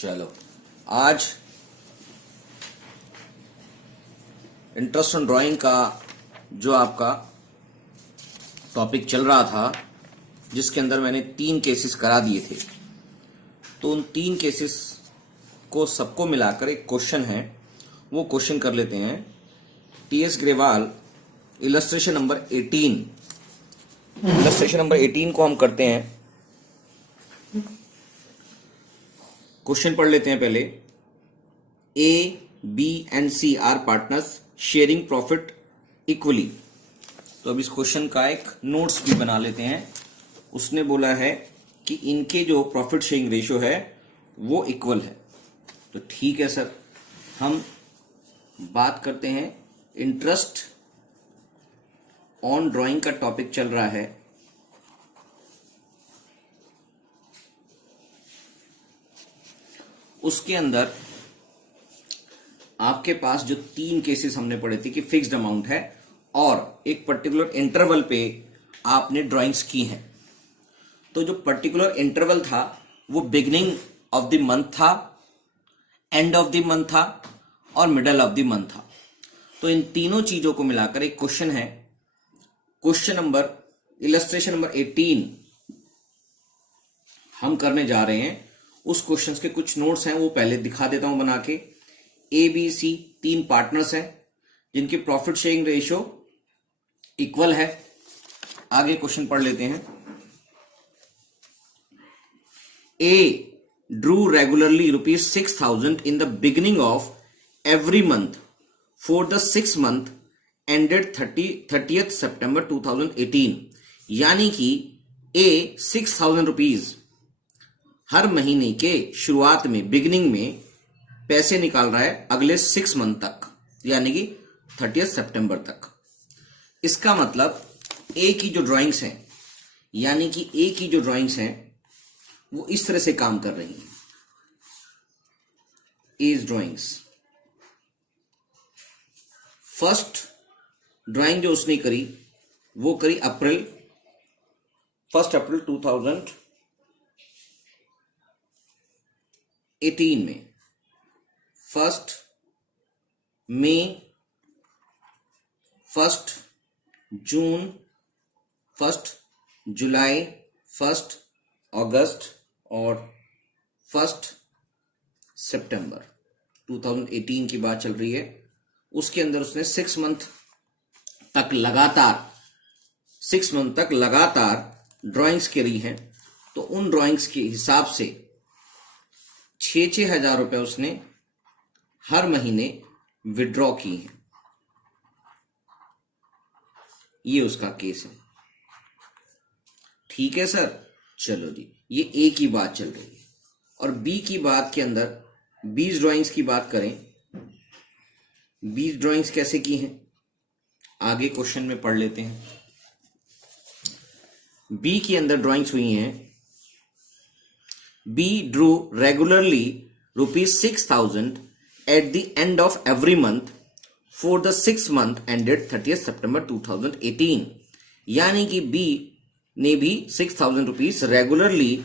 चलो आज interest on drawing का जो आपका टॉपिक चल रहा था, जिसके अंदर मैंने 3 केसेस करा दिए थे, तो उन 3 केसेस को सबको मिलाकर एक क्वेश्चन है, वो क्वेश्चन कर लेते हैं। TS Grewal illustration number 18, illustration number 18 को हम करते हैं। क्वेश्चन पढ़ लेते हैं पहले। A, B and C are partners sharing profit equally. तो अब इस क्वेश्चन का एक नोट्स भी बना लेते हैं। उसने बोला है कि इनके जो प्रॉफिट शेयरिंग रेशियो है वो इक्वल है। तो ठीक है सर, हम बात करते हैं। इंटरेस्ट ऑन ड्राइंग का टॉपिक चल रहा है। उसके अंदर आपके पास जो 3 केसेस हमने पढ़े थे कि फिक्स्ड अमाउंट है और एक पर्टिकुलर इंटरवल पे आपने ड्राइंग्स की हैं। तो जो पर्टिकुलर इंटरवल था वो बिगिनिंग ऑफ द मंथ था, एंड ऑफ द मंथ था और मिडल ऑफ द मंथ था। तो इन तीनों चीजों को मिलाकर एक क्वेश्चन है। क्वेश्चन नंबर इलस्ट्रेशन नंबर 18 हम करने जा रहे हैं। उस क्वेश्चन के कुछ नोट्स हैं, वो पहले दिखा देता हूं बना के। ए, बी, सी 3 पार्टनर्स हैं जिनकी प्रॉफिट शेयरिंग रेशियो इक्वल है। आगे क्वेश्चन पढ़ लेते हैं। ए Drew regularly ₹6,000 in the beginning of every month for the 6 month ended 30th September 2018। यानी कि ए 6,000 रुपीज हर महीने के शुरुआत में, बिगिनिंग में पैसे निकाल रहा है अगले 6 मंथ तक, यानी कि 30 सितंबर तक। इसका मतलब ए की जो ड्राइंग्स हैं, यानी कि ए की जो ड्राइंग्स हैं वो इस तरह से काम कर रही हैं। एज ड्राइंग्स, फर्स्ट ड्राइंग जो उसने करी वो करी 1 अप्रैल 2018 में। 1 मई, 1 जून, 1 जुलाई, 1 अगस्त और 1 सितंबर 2018 की बात चल रही है। उसके अंदर उसने 6 मंथ तक लगातार ड्राइंग्स करी हैं। तो उन ड्राइंग्स के हिसाब से 6-6 हजार रुपए उसने हर महीने विड्रॉ की हैं। ये उसका केस है। ठीक है सर, चलो जी, ये ए की बात चल रही है। और बी की बात के अंदर 20 ड्राइंग्स की बात करें। 20 ड्राइंग्स कैसे की हैं आगे क्वेश्चन में पढ़ लेते हैं। बी के अंदर ड्राइंग्स हुई हैं। B drew regularly ₹6,000 at the end of every month for the 6 month ended 30th September 2018। यानी कि बी ने भी 6,000 रुपीज रेगुलरली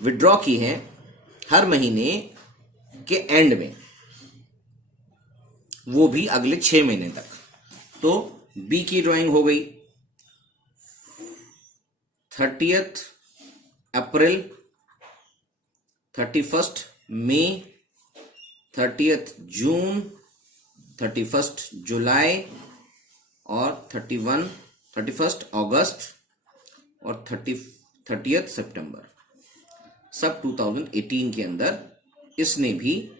विड्रॉ की हैं हर महीने के एंड में, वो भी अगले 6 महीने तक। तो बी की ड्राइंग हो गई 30th अप्रैल, 31st मई, 30th जून, 31st जुलाई और 31st अगस्त और 30th सितंबर, सब 2018 के अंदर इसने भी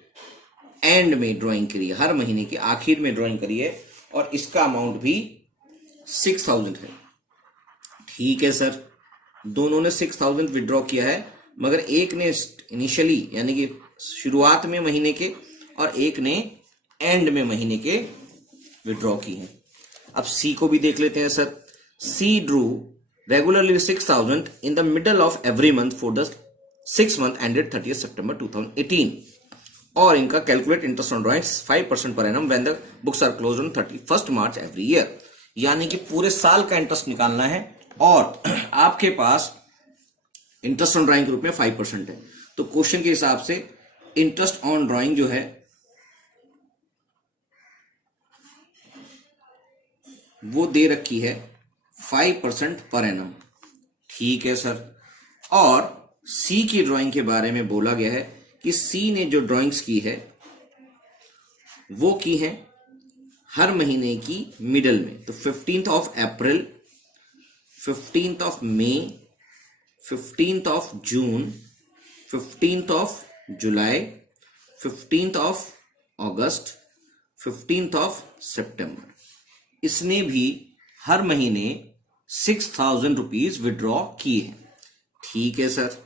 एंड में ड्राइंग करी है, हर महीने के आखिर में ड्राइंग करी है। और इसका अमाउंट भी 6,000 है। ठीक है सर, दोनों ने 6,000 विड्रॉ किया है, मगर एक ने इनिशियली यानी कि शुरुआत में महीने के और एक ने एंड में महीने के विड्रॉ की है। अब सी को भी देख लेते हैं sir. C drew regularly 6,000 in the middle of every month for the 6 month ended 30th September 2018। और इनका calculate interest on drawings 5% per annum when the books are closed on 31st March every year. यानी कि पूरे साल का interest निकालना है और आपके पास इंटरेस्ट ऑन ड्राइंग के रूप में 5% है। तो क्वेश्चन के हिसाब से इंटरेस्ट ऑन ड्राइंग जो है वो दे रखी है 5% पर एनम। ठीक है सर। और सी की ड्राइंग के बारे में बोला गया है कि सी ने जो ड्राइंग्स की है वो की है हर महीने की मिडल में। तो 15th of April, 15th of May, 15th of June, 15th of July, 15th of August, 15th of September. इसने भी हर महीने 6,000 रुपीज विड्रॉ किए हैं। ठीक है सर।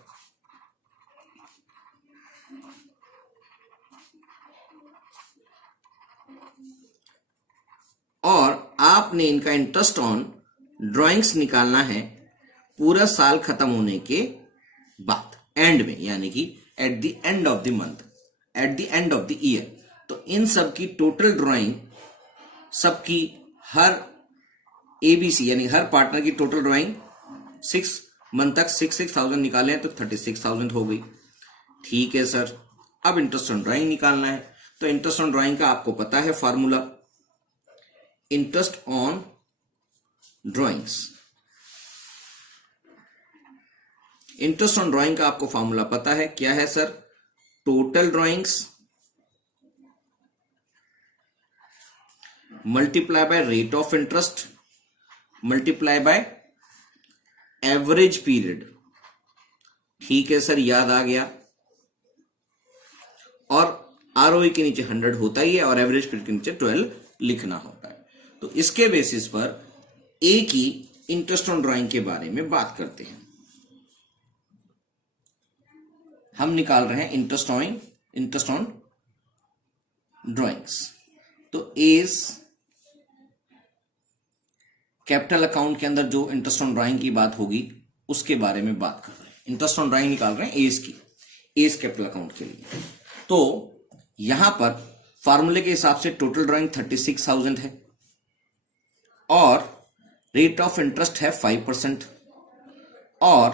और आपने इनका इंटरेस्ट ऑन ड्राइंग्स निकालना है पूरा साल खत्म होने के बाद, एंड में, यानी कि at the end of the month, at the end of the year. तो इन सब की टोटल ड्राइंग, सबकी हर एबीसी यानी हर पार्टनर की टोटल ड्राइंग 6 मंथ तक 6,000 निकाले हैं तो 36,000 हो गई। ठीक है सर। अब इंटरेस्ट ऑन ड्राइंग निकालना है। तो इंटरेस्ट ऑन ड्राइंग का आपको पता है formula, interest on drawings. Interest on drawing का आपको फॉर्मूला पता है, क्या है sir? Total drawings multiply by rate of interest multiply by average period. ठीक है सर, याद आ गया। और आरओई के नीचे 100 होता ही है और एवरेज पीरियड के नीचे 12 लिखना होता है। तो इसके बेसिस पर ए की इंटरेस्ट ऑन ड्राइंग के बारे में बात करते हैं। हम निकाल रहे हैं इंटरेस्ट ऑन ड्राइंग्स। तो एज कैपिटल अकाउंट के अंदर जो इंटरेस्ट ऑन ड्राइंग की बात होगी उसके बारे में बात कर रहे हैं। इंटरेस्ट ऑन ड्राइंग निकाल रहे हैं एज की, एज कैपिटल अकाउंट के लिए। तो यहां पर फार्मूले के हिसाब से टोटल ड्राइंग 36,000 है और रेट ऑफ इंटरेस्ट है 5% और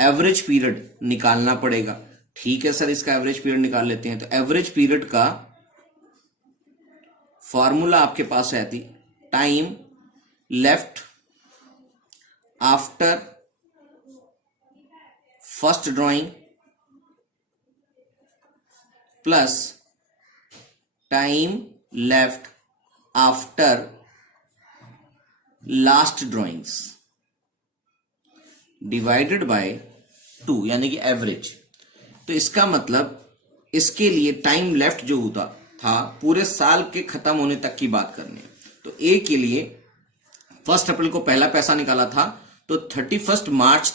एवरेज पीरियड निकालना पड़ेगा। ठीक है सर, इसका एवरेज पीरियड निकाल लेते हैं। तो एवरेज पीरियड का फॉर्मूला आपके पास है time left after first drawing plus time left after last drawings divided by 2, यानी कि एवरेज। तो इसका मतलब इसके लिए टाइम लेफ्ट जो होता था पूरे साल के खत्म होने तक की बात करनी है। तो ए के लिए 1 अप्रैल को पहला पैसा निकाला था, तो 31 मार्च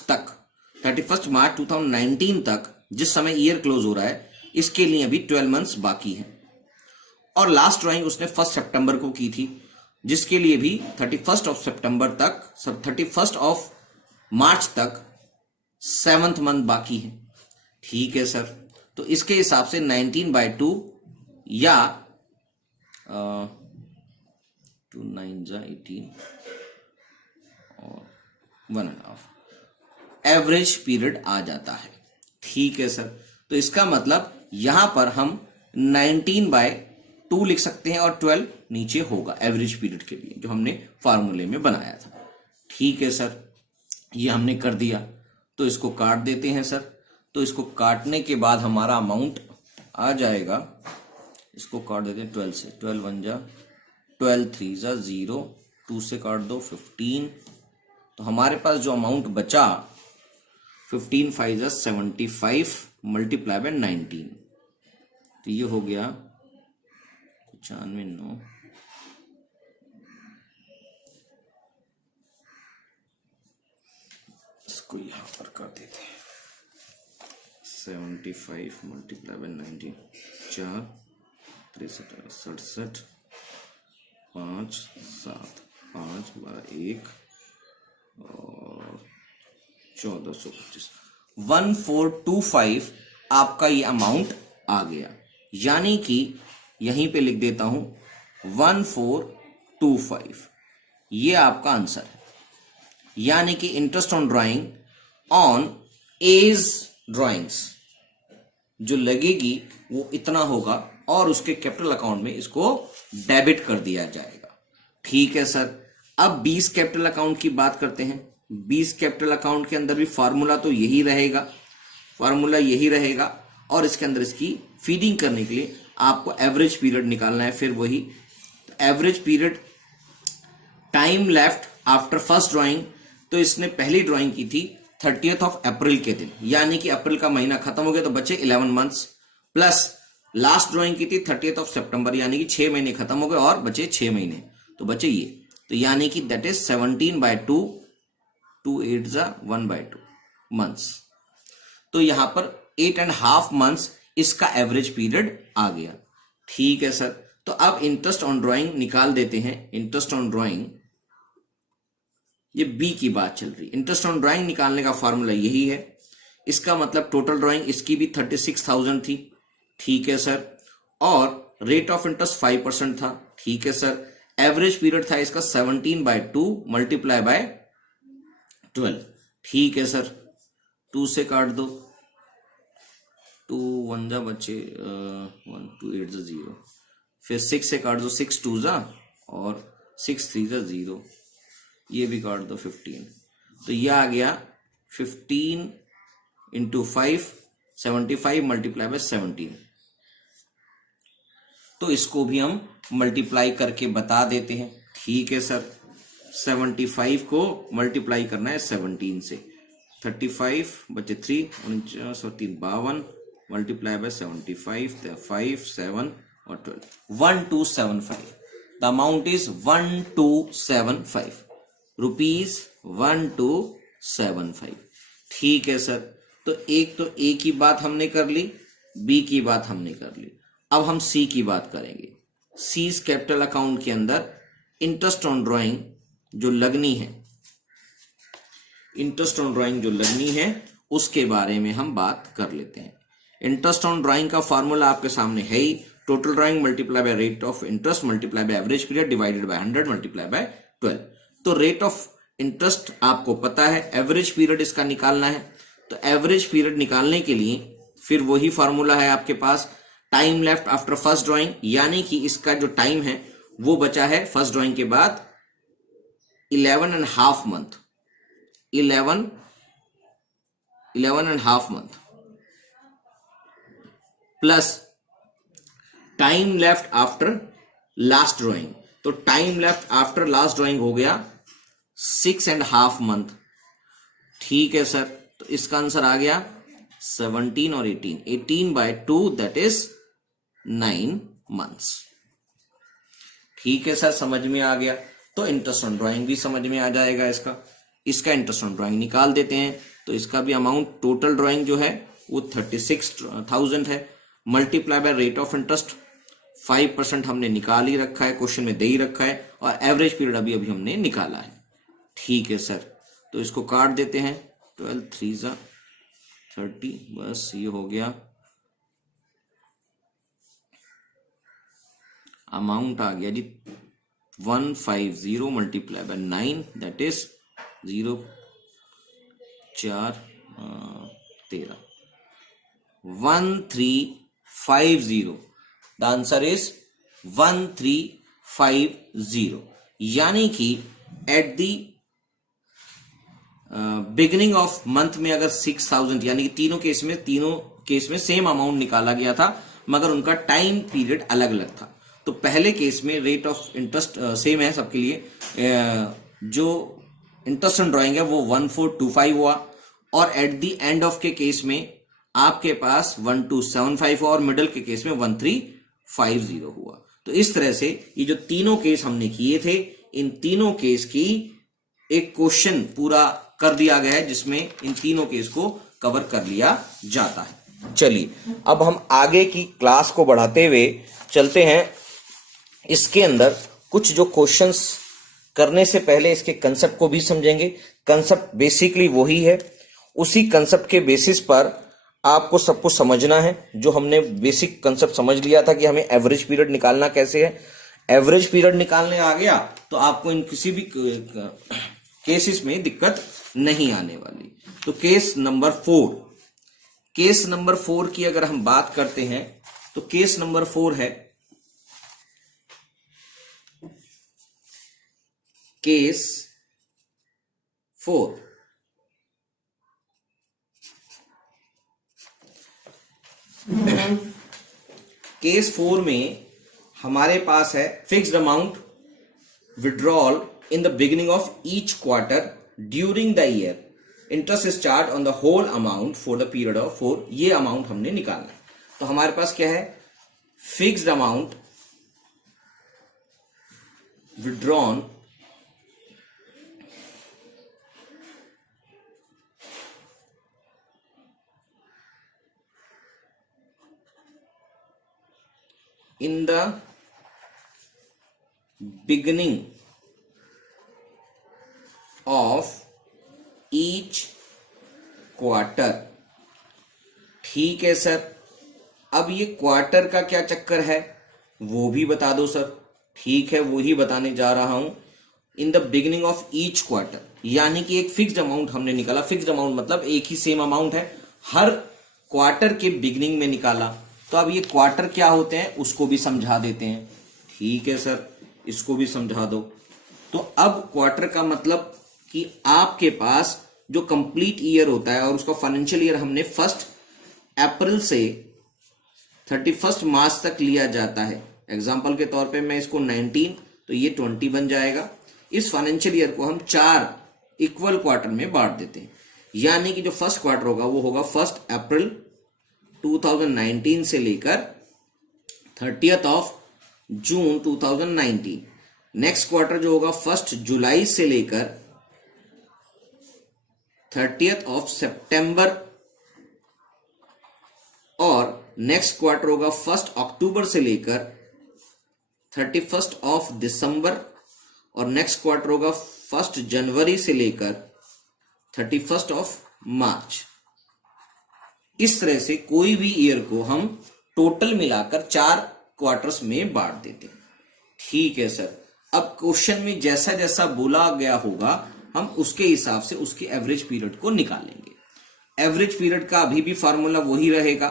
2019 तक, जिस समय ईयर क्लोज हो रहा है, इसके लिए अभी 12 मंथ्स बाकी हैं। और लास्ट ड्राइंग उसने 1 सितंबर को की थी, जिसके लिए भी 31 ऑफ मार्च तक 7th मंथ बाकी है। ठीक है सर। तो इसके हिसाब से 19/2 या 2 9 18 और 1.5 एवरेज पीरियड आ जाता है। ठीक है सर। तो इसका मतलब यहां पर हम 19/2 लिख सकते हैं और 12 नीचे होगा एवरेज पीरियड के लिए, जो हमने फार्मूले में बनाया था। ठीक है सर, ये हमने कर दिया। तो इसको काट देते हैं सर। तो इसको काटने के बाद हमारा अमाउंट आ जाएगा, इसको काट देते हैं 12 से। 12 1 जा 12 3 जा 0, 2 से काट दो 15। तो हमारे पास जो अमाउंट बचा 15 5 जा 75 मल्टीप्लाई बाय 19। तो ये हो गया 95 इसको यहां पर कर देते हैं। 75 मल्टीप्लाई बाय 19 4 63 67 5 7 5 12 1 और 1425 1425 आपका ये अमाउंट आ गया। यानी कि यहीं पे लिख देता हूं 1425, ये आपका आंसर है। यानी कि interest on drawing on as drawings जो लगेगी वो इतना होगा और उसके कैपिटल अकाउंट में इसको डेबिट कर दिया जाएगा। ठीक है सर। अब 20 कैपिटल अकाउंट की बात करते हैं। 20 कैपिटल अकाउंट के अंदर भी फार्मूला तो यही रहेगा, फार्मूला यही रहेगा और इसके अंदर इसकी फीडिंग करने के लिए आपको एवरेज पीरियड निकालना है। फिर वही average period, time left after first drawing, तो इसने पहली ड्राइंग की थी 30th ऑफ अप्रैल के दिन, यानी कि अप्रैल का महीना खत्म हो गया तो बचे 11 मंथ्स, प्लस लास्ट ड्राइंग की थी 30th ऑफ सितंबर, यानी कि 6 महीने खत्म हो गए और बचे 6 महीने, तो बचे ये, तो यानी कि दैट इज 17/2, 2 8 1/2 मंथ्स। तो यहां पर 8.5 मंथ्स इसका एवरेज पीरियड आ गया। ठीक है सर। तो अब इंटरेस्ट ऑन ड्राइंग निकाल देते हैं। इंटरेस्ट ऑन ड्राइंग, ये बी की बात चल रही। इंटरेस्ट ऑन ड्राइंग निकालने का फॉर्मूला यही है। इसका मतलब टोटल ड्राइंग इसकी भी 36,000 थी। ठीक है सर। और रेट ऑफ इंटरेस्ट 5% था। ठीक है सर। एवरेज पीरियड था इसका 17/2 मल्टीप्लाई बाय 12। ठीक है सर। 2 से काट दो, 2 1 जा बचे 1 2 8 0, फिर 6 से काट दो, 6 2 जा और 6 3 जा 0, ये भी काट दो 15, तो ये आ गया 15 इंटू 5 75 मल्टीप्लाई बाय 17। तो इसको भी हम मल्टीप्लाई करके बता देते हैं। ठीक है सर। 75 को मल्टीप्लाई करना है 17 से, 35 बचे 3 49 और 3 52 मल्टीप्लाई बाय 75, 5 7 और 12, 1275। The amount is 1275 rupees, 1275। ठीक है सर। तो एक ए की बात हमने कर ली, बी की बात हमने कर ली। अब हम सी की बात करेंगे। सी कैपिटल अकाउंट के अंदर इंटरेस्ट ऑन ड्राइंग जो लगनी है, इंटरेस्ट ऑन ड्राइंग जो लगनी है उसके बारे में हम बात कर लेते हैं। इंटरेस्ट ऑन ड्राइंग का फॉर्मूला आपके सामने है ही, total drawing multiply by rate of interest multiply by average period divided by 100 multiply by 12। तो रेट ऑफ इंटरेस्ट आपको पता है, एवरेज पीरियड इसका निकालना है। तो एवरेज पीरियड निकालने के लिए फिर वही फॉर्मूला है आपके पास, time left after first drawing, यानी कि इसका जो टाइम है वो बचा है फर्स्ट ड्राइंग के बाद 11.5 month, 11.5 month plus time left after last drawing. तो time left after last drawing हो गया 6.5 मंथ। ठीक है सर। तो इसका आंसर आ गया 17 और 18, 18/2 दैट इज 9 मंथ्स। ठीक है सर, समझ में आ गया। तो इंटरेस्ट ऑन ड्राइंग भी समझ में आ जाएगा इसका इंटरेस्ट ऑन ड्राइंग निकाल देते हैं। तो इसका भी अमाउंट, टोटल ड्राइंग जो है वो 36,000 है, multiply by rate of interest 5% हमने निकाल ही रखा है, क्वेश्चन में दे ही रखा है, और एवरेज पीरियड अभी हमने निकाला है। ठीक है सर। तो इसको काट देते हैं, 12 3 30, बस ये हो गया। अमाउंट आ गया जी 150 multiply by 9 that is 0 4 13, 1350। The answer is 1350, यानी कि at the beginning of month में अगर 6,000, यानी कि तीनों केस में सेम अमाउंट निकाला गया था, मगर उनका टाइम पीरियड अलग अलग था। तो पहले केस में रेट ऑफ इंटरेस्ट सेम है सबके लिए, जो इंटरेस्ट ऑन ड्राइंग है वो 1425 हुआ, और एट द एंड ऑफ के केस में आपके पास 1275 हुआ, और मिडल के केस में 1350 हुआ। तो इस तरह से ये जो तीनों केस हमने किए थे, इन तीनों केस की एक क्वेश्चन पूरा कर दिया गया है, जिसमें इन तीनों केस को कवर कर लिया जाता है। चलिए अब हम आगे की क्लास को बढ़ाते हुए चलते हैं। इसके अंदर कुछ जो क्वेश्चंस करने से पहले इसके कंसेप्ट को भी समझेंगे। कंसेप्ट बेसिकली वही है, उसी कंसेप्ट के बेसिस पर आपको सब कुछ समझना है। जो हमने बेसिक कंसेप्ट समझ लिया था कि हमें एवरेज पीरियड निकालना कैसे है, एवरेज पीरियड निकालने आ गया तो आपको इन किसी भी केसेस में दिक्कत नहीं आने वाली। तो केस नंबर 4, केस नंबर 4 की अगर हम बात करते हैं तो केस नंबर 4 है केस 4। केस 4 में हमारे पास है fixed amount withdrawal in the beginning of each quarter during the year, interest is charge on the whole amount for the period of 4। ये अमाउंट हमने निकालना है। तो हमारे पास क्या है, fixed amount withdrawn in the beginning of each quarter। ठीक है सर, अब ये क्वार्टर का क्या चक्कर है वो भी बता दो सर। ठीक है, वो ही बताने जा रहा हूं। इन the beginning of each quarter, यानी कि एक फिक्स्ड अमाउंट हमने निकाला। फिक्स्ड अमाउंट मतलब एक ही सेम अमाउंट है, हर क्वार्टर के बिगिनिंग में निकाला। तो अब ये क्वार्टर क्या होते हैं उसको भी समझा देते हैं। ठीक है सर, इसको भी समझा दो। तो अब क्वार्टर का मतलब कि आपके पास जो कंप्लीट ईयर होता है और उसका फाइनेंशियल ईयर हमने 1 अप्रैल से 31 मार्च तक लिया जाता है। एग्जाम्पल के तौर पे मैं इसको 19 तो ये 20 बन जाएगा। इस फाइनेंशियल ईयर को हम 4 इक्वल क्वार्टर में बांट देते हैं, यानी कि जो फर्स्ट क्वार्टर होगा वो होगा 1 अप्रैल 2019 से लेकर 30 जून 2019। नेक्स्ट क्वार्टर जो होगा 1 जुलाई से लेकर 30 सितंबर, और नेक्स्ट क्वार्टर होगा 1 अक्टूबर से लेकर 31 दिसंबर, और नेक्स्ट क्वार्टर होगा 1 जनवरी से लेकर 31 मार्च। इस तरह से कोई भी ईयर को हम टोटल मिलाकर 4 क्वार्टर्स में बांट देते हैं। ठीक है सर, अब क्वेश्चन में जैसा जैसा बोला गया होगा हम उसके हिसाब से उसके एवरेज पीरियड को निकालेंगे। एवरेज पीरियड का अभी भी फॉर्मूला वही रहेगा,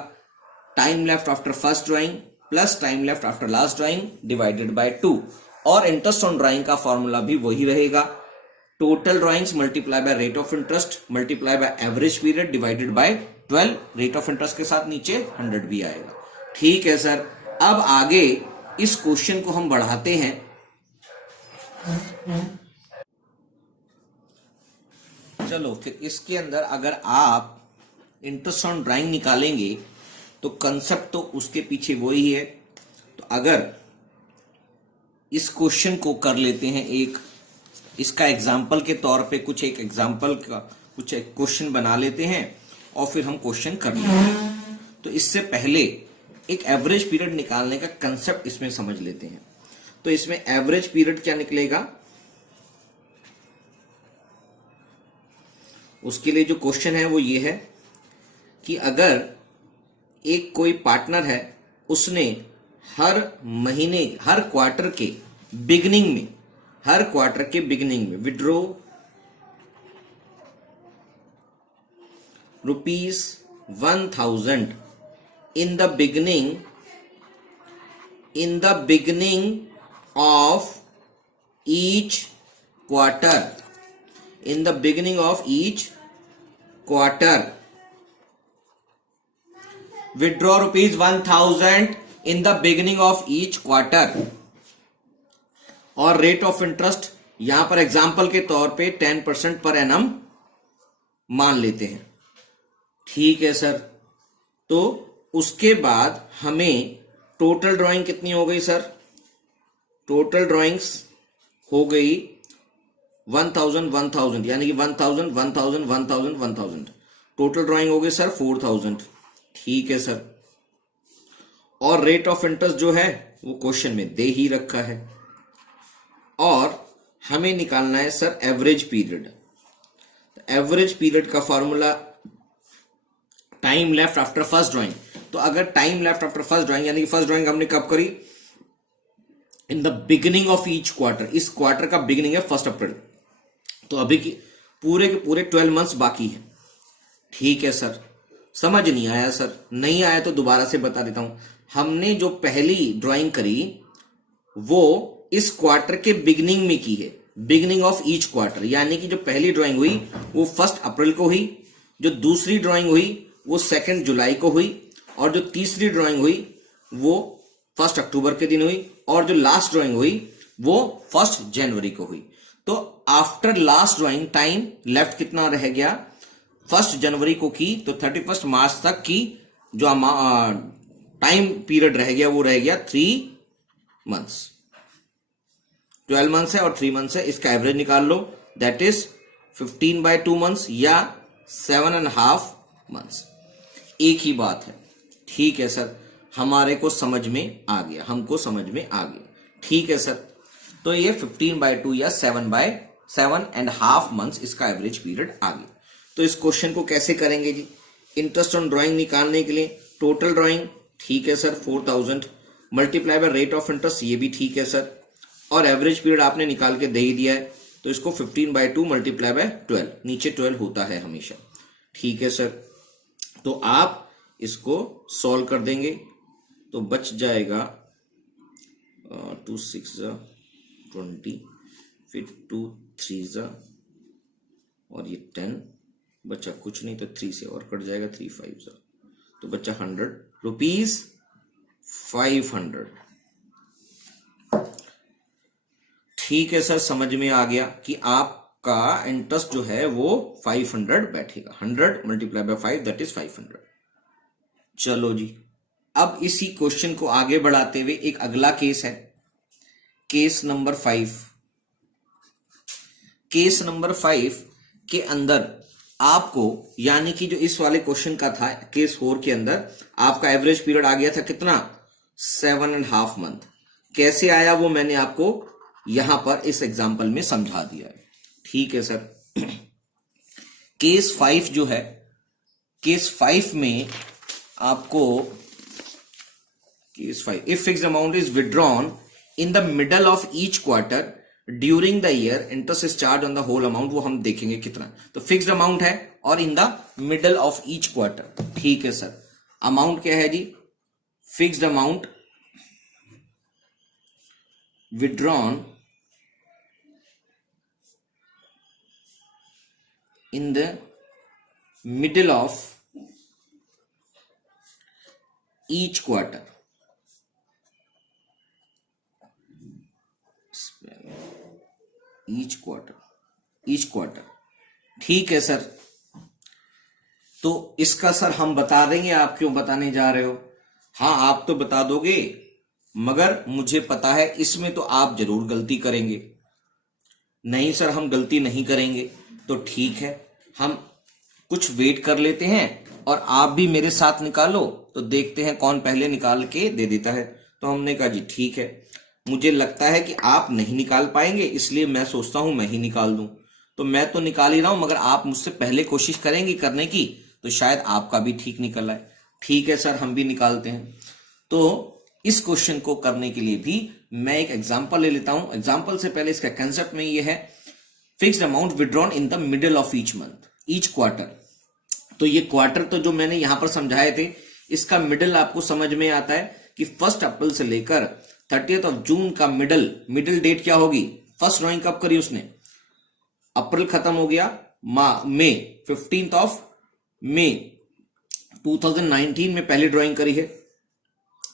time left after first drawing plus time left after last drawing divided by 2, और इंटरेस्ट ऑन ड्राइंग का फॉर्मूला भी वही रहेगा, total drawings multiply by rate of interest multiply by average period divided bye 12। Rate of interest के साथ नीचे 100 भी आएगा। ठीक है सर, अब आगे इस क्वेश्चन को हम बढ़ाते हैं। चलो फिर इसके अंदर अगर आप इंटरेस्ट ऑन ड्राइंग निकालेंगे तो कंसेप्ट तो उसके पीछे वही है। तो अगर इस क्वेश्चन को कर लेते हैं, एक इसका एग्जाम्पल के तौर पे कुछ एक एग्जाम्पल का कुछ एक क्वेश्चन बना लेते हैं और फिर हम क्वेश्चन कर लेते हैं। तो इससे पहले एक एवरेज पीरियड निकालने का कंसेप्ट इसमें समझ लेते हैं। तो इसमें एवरेज पीरियड क्या निकलेगा, उसके लिए जो क्वेश्चन है वो ये है कि अगर एक कोई पार्टनर है, उसने हर महीने हर क्वार्टर के बिगिनिंग में withdraw ₹1000 in the beginning of each quarter, withdraw ₹1000 in the beginning of each quarter, और रेट ऑफ इंटरेस्ट यहां पर एग्जाम्पल के तौर पे 10% पर एनम मान लेते हैं। ठीक है सर, तो उसके बाद हमें टोटल ड्राइंग कितनी हो गई सर, टोटल ड्राइंग्स हो गई 1000 यानी कि 1000 टोटल ड्राइंग हो गई सर 4000। ठीक है सर, और रेट ऑफ इंटरेस्ट जो है वो क्वेश्चन में दे ही रखा है, और हमें निकालना है sir average period. Average period का formula time left after first drawing. तो अगर time left after first drawing यानी कि फर्स्ट ड्राइंग हमने कब करी, in the beginning of each quarter, इस क्वार्टर का बिगिनिंग है 1 अप्रैल, तो अभी की पूरे के पूरे 12 मंथ्स बाकी है। ठीक है सर, समझ नहीं आया सर? नहीं आया तो दोबारा से बता देता हूं। हमने जो पहली ड्राइंग करी वो इस क्वार्टर के बिगिनिंग में की है, बिगिनिंग ऑफ ईच क्वार्टर, यानी कि जो पहली ड्राइंग हुई वो 1 अप्रैल को हुई, जो दूसरी ड्राइंग हुई वो 2 जुलाई को हुई, और जो तीसरी ड्राइंग हुई वो 1 अक्टूबर के दिन हुई, और जो लास्ट ड्राइंग हुई वो 1 जनवरी को हुई। तो after last drawing time left कितना रह गया? 1 जनवरी को की तो 31 मार्च तक की जो टाइम पीरियड रह गया वो रह गया 3 मंथ्स। 12 मंथ्स है और 3 मंथ्स है, इसका एवरेज निकाल लो, दैट इज 15/2 मंथ्स या 7.5 मंथ्स। एक ही बात है। ठीक है सर, हमारे को समझ में आ गया, हमको समझ में आ गया। ठीक है सर, तो ये 15/2 या 7.5 मंथ्स इसका एवरेज पीरियड आ गया। तो इस क्वेश्चन को कैसे करेंगे जी? इंटरेस्ट ऑन ड्राइंग निकालने के लिए टोटल ड्राइंग, ठीक है sir, 4000 multiply by rate of interest, ये भी ठीक है सर, और एवरेज पीरियड आपने निकाल के दे ही दिया है, तो इसको 15/2 मल्टीप्लाई बाय 12, नीचे 12 होता है हमेशा। ठीक है सर, तो आप इसको सॉल्व कर देंगे तो बच जाएगा 2 6 20, फिर 2 3 और ये 10, बचा कुछ नहीं, तो 3 से और कट जाएगा, 3 5 तो बचा 100 रुपीज 500। ठीक है सर, समझ में आ गया कि आपका इंटरेस्ट जो है वो 500 बैठेगा। 100 मल्टीप्लाई बाय 5 दैट इज 500। चलो जी, अब इसी क्वेश्चन को आगे बढ़ाते हुए एक अगला केस है, केस नंबर 5। केस नंबर 5 के अंदर आपको, यानी कि जो इस वाले क्वेश्चन का था केस 4 के अंदर, आपका एवरेज पीरियड आ गया था कितना? 7.5 मंथ। कैसे आया वो मैंने आपको यहां पर इस एग्जांपल में समझा दिया है। ठीक है सर, केस 5 जो है, केस 5 में आपको case 5, if fixed amount is withdrawn in the middle of each quarter during the year, interest is charge on the whole amount, वो हम देखेंगे कितना। तो फिक्स्ड अमाउंट है और in the middle of each quarter. ठीक है सर, अमाउंट क्या है जी? Fixed amount withdrawn in the middle of each quarter, each quarter. ठीक है सर, तो इसका सर हम बता देंगे, आप क्यों बताने जा रहे हो? हाँ, आप तो बता दोगे, मगर मुझे पता है इसमें तो आप जरूर गलती करेंगे। नहीं सर, हम गलती नहीं करेंगे। तो ठीक है, हम कुछ वेट कर लेते हैं और आप भी मेरे साथ निकालो, तो देखते हैं कौन पहले निकाल के दे देता है। तो हमने कहा जी ठीक है, मुझे लगता है कि आप नहीं निकाल पाएंगे, इसलिए मैं सोचता हूं मैं ही निकाल दूं। तो मैं तो निकाल ही रहा हूं, मगर आप मुझसे पहले कोशिश करेंगे करने की, तो शायद आपका भी ठीक निकल आए। ठीक है सर, हम भी निकालते हैं। तो इस क्वेश्चन को करने के लिए भी मैं एक एग्जांपल ले लेता हूं। एग्जांपल से पहले इसका कंसेप्ट में ये है, fixed amount withdrawn in the middle of each month, each quarter. तो ये क्वार्टर तो जो मैंने यहां पर समझाए थे, इसका मिडल आपको समझ में आता है कि 1 अप्रैल से लेकर 30 जून का मिडल डेट क्या होगी? फर्स्ट ड्राइंग कब करी उसने? अप्रैल खत्म हो गया, मई 15 मई 2019 में पहली ड्राइंग करी है,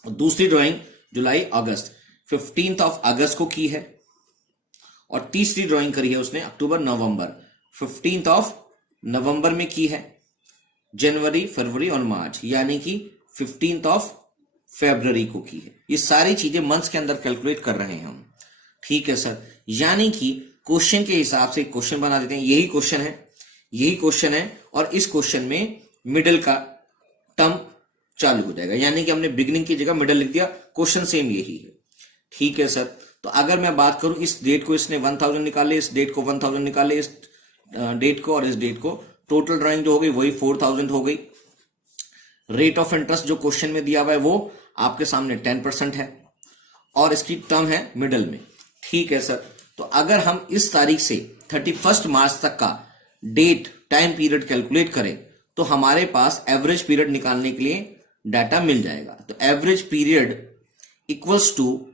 और दूसरी ड्राइंग जुलाई अगस्त 15 अगस्त को की है, और तीसरी ड्राइंग करी है उसने अक्टूबर नवंबर 15 नवंबर में की है, जनवरी फरवरी और मार्च यानी कि 15 फरवरी को की है। ये सारी चीजें मंथ्स के अंदर कैलकुलेट कर रहे हैं हम। ठीक है सर, यानी कि क्वेश्चन के हिसाब से क्वेश्चन बना देते हैं। यही क्वेश्चन है, और इस क्वेश्चन में मिडल का टर्म चालू हो जाएगा, यानी कि हमने बिगिनिंग की जगह मिडल लिख दिया। क्वेश्चन सेम यही है। ठीक है सर, तो अगर मैं बात करूं, इस डेट को इसने 1000 निकाले, इस डेट को 1000 निकाले, इस डेट को और इस डेट को, टोटल ड्राइंग जो हो गई वही 4000 हो गई। रेट ऑफ इंटरेस्ट जो क्वेश्चन में दिया हुआ है वो आपके सामने 10% है, और इसकी टर्म है मिडल में। ठीक है सर, तो अगर हम इस तारीख से 31 मार्च तक का डेट टाइम पीरियड कैलकुलेट करें, तो हमारे पास एवरेज पीरियड निकालने के लिए डाटा मिल जाएगा। तो एवरेज पीरियड इक्वल्स टू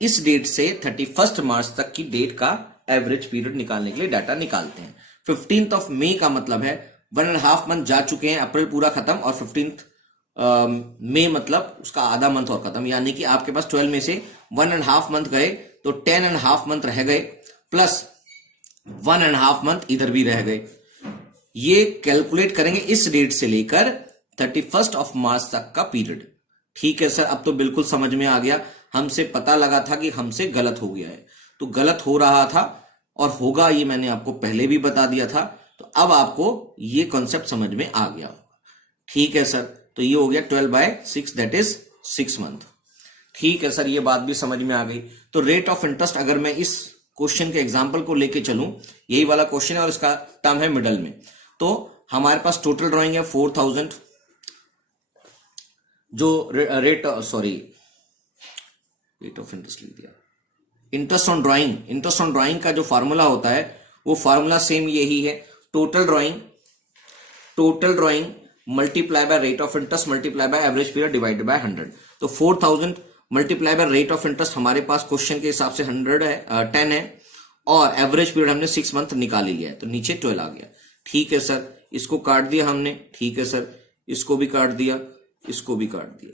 इस डेट से 31 मार्च तक की डेट का एवरेज पीरियड निकालने के लिए डाटा निकालते हैं। 15 मई का मतलब है 1.5 मंथ जा चुके हैं, अप्रैल पूरा खत्म, और 15 मई मतलब उसका आधा मंथ और खत्म, यानी कि आपके पास 12 में से 1.5 मंथ गए तो 10.5 मंथ रह गए, प्लस 1.5 मंथ इधर भी रह गए। ये कैलकुलेट करेंगे इस डेट से लेकर 31 मार्च तक का पीरियड। ठीक है सर, अब तो बिल्कुल समझ में आ गया। हमसे पता लगा था कि हमसे गलत हो गया है, तो गलत हो रहा था और होगा ये मैंने आपको पहले भी बता दिया था, तो अब आपको ये कॉन्सेप्ट समझ में आ गया। ठीक है सर, तो ये हो गया 12/6 दैट इज 6 मंथ। ठीक है सर, ये बात भी समझ में आ गई। तो रेट ऑफ इंटरेस्ट अगर मैं इस क्वेश्चन के एग्जाम्पल को लेके चलूं, यही वाला क्वेश्चन है और इसका टर्म है मिडल में, तो हमारे पास टोटल ड्राइंग है 4000, जो रेट ऑफ इंटरेस्ट लिख दिया, इंटरेस्ट ऑन ड्राइंग का जो फार्मूला होता है वो फार्मूला सेम यही है, total drawing multiply by rate of interest multiply by average period divided by 100। तो 4000 multiply by rate of interest हमारे पास क्वेश्चन के हिसाब से 10 है, और एवरेज पीरियड हमने 6 मंथ निकाल ही लिया है, तो नीचे 12 आ गया। ठीक है सर, इसको काट दिया हमने। ठीक है सर, इसको भी काट दिया, इसको भी काट दिया।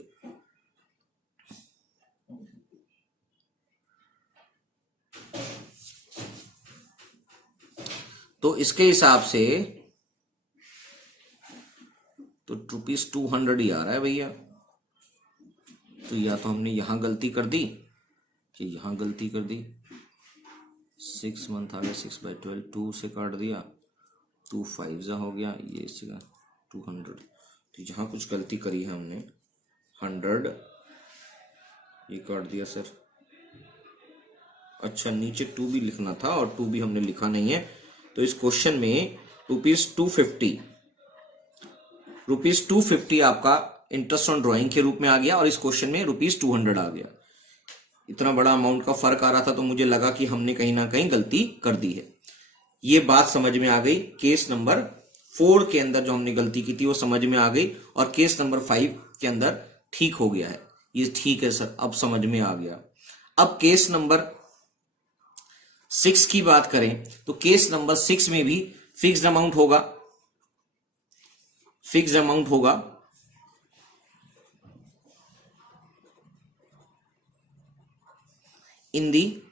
तो इसके हिसाब से तो ₹200 ही आ रहा है भैया। तो या तो हमने यहां गलती कर दी कि यहां गलती कर दी, 6 मंथ आ गया, 6/12, 2 से काट दिया, 2 5 हो गया, ये इसका 200। तो जहां कुछ गलती करी है हमने 100 ये काट दिया सर। अच्छा, नीचे 2 भी लिखना था और 2 भी हमने लिखा नहीं है, तो इस क्वेश्चन में ₹250 आपका इंटरेस्ट ऑन ड्राइंग के रूप में आ गया, और इस क्वेश्चन में ₹200 आ गया। इतना बड़ा अमाउंट का फर्क आ रहा था, तो मुझे लगा कि हमने कहीं ना कहीं गलती कर दी है। ये बात समझ में आ गई। केस नंबर 4 के अंदर जो हमने गलती की थी वो समझ में आ गई, और केस नंबर 5 के अंदर ठीक हो गया है ये। ठीक है सर, अब समझ में आ गया। अब केस नंबर 6 की बात करें, तो केस नंबर 6 में भी फिक्स्ड अमाउंट होगा, इन दी